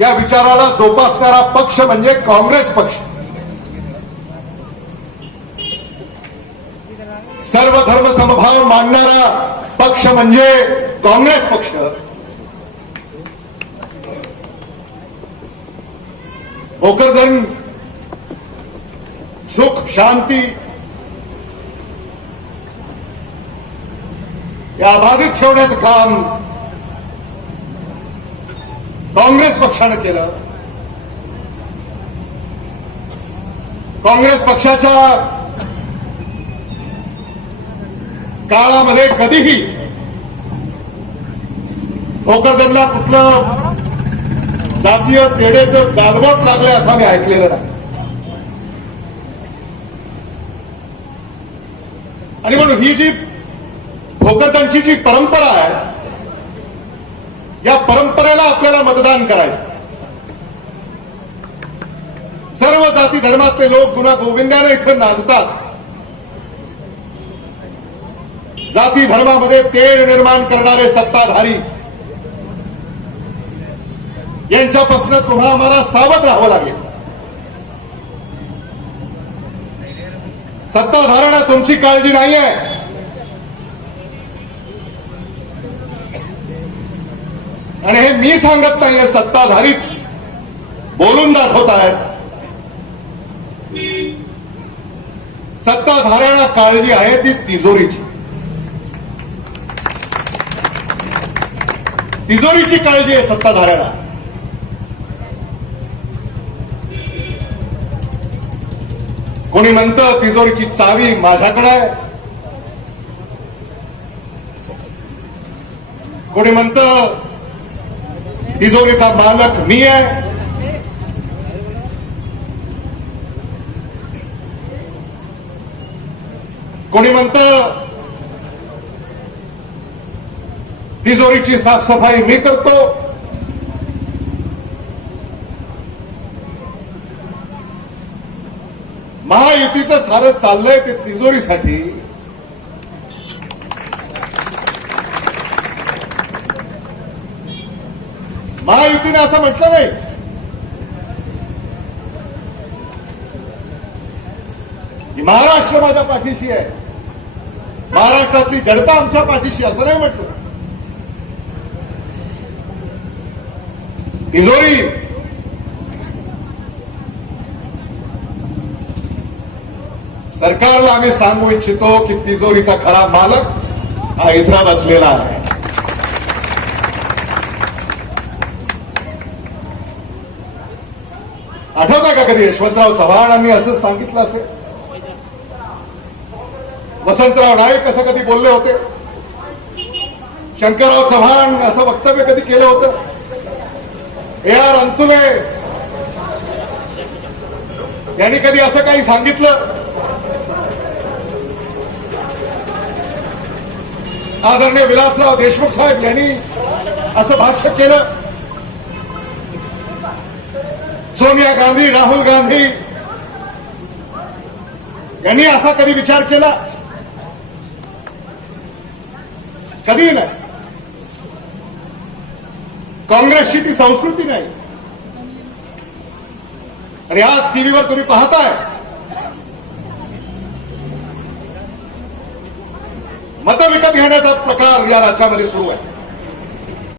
या विचाराला जोपासणारा पक्ष म्हणजे काँग्रेस पक्ष. सर्व धर्म समभाव मानणारा पक्ष म्हणजे काँग्रेस पक्ष. भोकरदन सुख शांती या अबाधित ठेवण्याचं काम काँग्रेस पक्षानं केलं. काँग्रेस पक्षाच्या काळामध्ये कधीही भोकरदनला कुठलं जातीय तेढेचं गालबोट लागले असं आम्ही ऐकलेलं नाही. आणि म्हणून ही जी भोकरदनची जी परंपरा आहे, या परंपरेला आपल्याला मतदान करायचं. सर्व जाती धर्मातले लोक गुन्हा गोविंदाने इथे नांदतात. जाती धर्मामध्ये तेढ निर्माण करणारे सत्ताधारी यांच्यापासून तुम्हा आम्हाला सावध राहावं लागेल. सत्ताधाऱ्यांना तुमची काळजी नाहीये. आणि हे मी सांगत नाहीये, सत्ताधारीच बोलून दाखवत आहेत. सत्ताधाऱ्यांना काळजी आहे ती तिजोरीची. तिजोरीची काळजी आहे सत्ताधाऱ्यांना. कोणी म्हणतं तिजोरीची चावी माझ्याकडे आहे, कोणी म्हणतं तिजोरीचा मालक मी आहे. कोणी म्हणतं तिजोरीची साफसफाई मी करतो. महायुतीचं सारं चाललंय ते तिजोरीसाठी. महायुतीने असं म्हटलं नाही. महाराष्ट्र माझ्या पाठीशी आहे, महाराष्ट्रातली जनता आमच्या पाठीशी, असं नाही म्हटलं. तिजोरी सरकारला आम्ही सांगू इच्छितो की तिजोरीचा खरा मालक हा इथं बसलेला आहे. आठवतं का कधी यशवंतराव चव्हाणांनी असं सांगितलं असेल? वसंतराव नाईक असं कधी बोलले होते? शंकरराव चव्हाण असं वक्तव्य कधी केलं होतं? AR अंतुले यांनी कधी असं काही सांगितलं? आदरणीय विलासराव देशमुख साहेब यांनी असं भाष्य केलं? सोनिया गांधी, राहुल गांधी यांनी असा कधी विचार केला? कधी नाही. काँग्रेसची ती संस्कृती नाही. आणि आज टीव्हीवर तुम्ही पाहताय मतं विकत घेण्याचा प्रकार या राज्यामध्ये सुरू आहे.